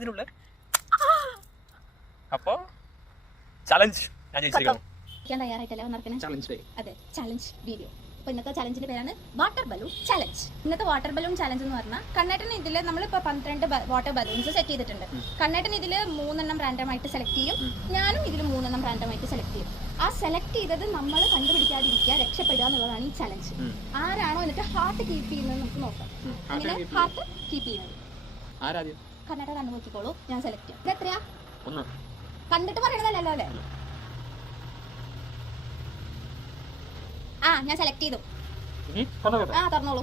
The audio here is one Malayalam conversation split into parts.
ഇതിനുള്ള അപ്പൊ ചലഞ്ച് ഞാൻ തയ്യാറായിട്ടല്ലേ വന്നിരിക്കണേ? അതെ, ചലഞ്ച് വീഡിയോ. അപ്പോൾ ഇന്നത്തെ ചലഞ്ചിന്റെ പേരാണ് വാട്ടർ ബലൂൺ ചലഞ്ച്. ഇന്നത്തെ വാട്ടർ ബലൂൺ ചലഞ്ച് എന്ന് പറഞ്ഞാൽ കണ്ണേട്ടന് ഇതിൽ നമ്മളിപ്പോൾ 12 വാട്ടർ ബലൂൺസ് സെറ്റ് ചെയ്തിട്ടുണ്ട്. കണ്ണേട്ടൻ ഇതിൽ 3 റാൻഡമായിട്ട് സെലക്ട് ചെയ്യും, ഞാനും ഇതിൽ 3 റാൻഡമായിട്ട് സെലക്ട് ചെയ്യും. ആ സെലക്ട് ചെയ്തത് നമ്മൾ കണ്ടുപിടിക്കാതിരിക്കുക, രക്ഷപ്പെടുക എന്നുള്ളതാണ് ഈ ചലഞ്ച്. ആരാണോ എന്നിട്ട് ഹാർട്ട് കീപ്പ് ചെയ്യുന്നത് നമുക്ക് നോക്കാം. അങ്ങനെ ഹാർട്ട് കീപ്പ് ചെയ്യുന്നത് കണ്ണേട്ടൻ കണ്ടു നോക്കിക്കോളൂ. ഞാൻ സെലക്ട് ചെയ്യാം. ഇത് എത്രയാ കണ്ടിട്ട് പറയണതല്ലോ അല്ലേ? ഞാൻ സെലക്ട് ചെയ്തു. തുറന്നോളൂ.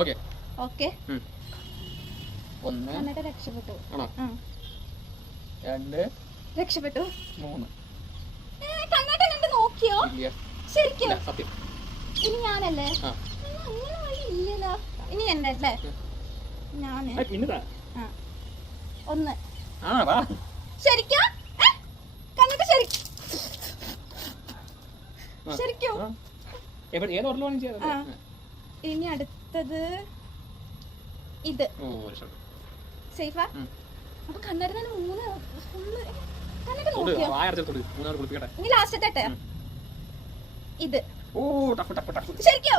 ഓക്കെ, രക്ഷപ്പെട്ടു. രക്ഷപ്പെട്ടു. കണ്ണാട്ട കണ്ട് നോക്കിയോ? ശരിക്കും ഇനി ഞാനല്ലേ? അങ്ങനെ വഴി ഇല്ലല്ലോ. ഇനി എന്റെ അല്ലേ? ഞാന് 1 ശരിക്കും ശരിക്കും ഇനി അടുത്തത് ഇത് സേഫാ? അപ്പൊ കണ്ണട 3 ഇനി ലാസ്റ്റത്തെ ഇത് ശരിക്കും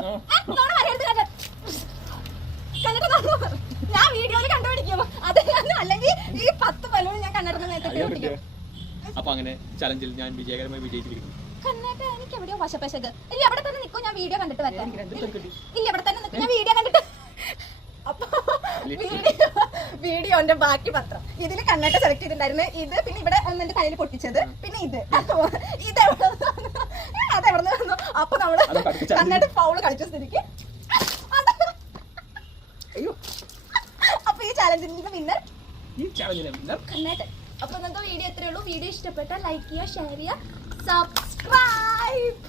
ഞാൻ വീഡിയോയിൽ കണ്ടുപിടിക്കും. അല്ലെങ്കിൽ ഈ 10 ബലൂൺ ഞാൻ കണ്ണട നേരത്തെ. അപ്പൊ അങ്ങനെ ചലഞ്ചിൽ ഞാൻ വിജയകരമായി വിജയിച്ചിരിക്കുന്നു. കണ്ണേട്ട എനിക്ക് എവിടെയോ വശപ്പശക്. ഇല്ല അവിടെ തന്നെ നിൽക്കും, ഞാൻ വീഡിയോ കണ്ടിട്ട് വരാം. ഇല്ല അവിടെ തന്നെ നിൽക്കും, ഞാൻ വീഡിയോ കണ്ടിട്ട്. അപ്പൊ വീഡിയോന്റെ ബാക്കി പത്രം ഇതിൽ കണ്ണേട്ട സെലക്ട് ചെയ്തിട്ടുണ്ടായിരുന്നു. ഇത് പിന്നെ ഇവിടെ എന്റെ കയ്യിൽ പൊട്ടിച്ചത്, പിന്നെ അതെവിടെ വന്നു. അപ്പൊ നമ്മള് കണ്ണേട്ട ഫൗള് കളിച്ച സ്ഥിതിക്ക് അപ്പൊ ഈ ചാലഞ്ചിന്റെ വിന്നർ കണ്ണേട്ടൻ. അപ്പൊ ഇന്നത്തെ വീഡിയോ എത്രയുള്ളൂ. വീഡിയോ ഇഷ്ടപ്പെട്ടാൽ ലൈക്ക് ചെയ്യുക, ഷെയർ ചെയ്യുക, സബ്സ്ക്രൈബ്.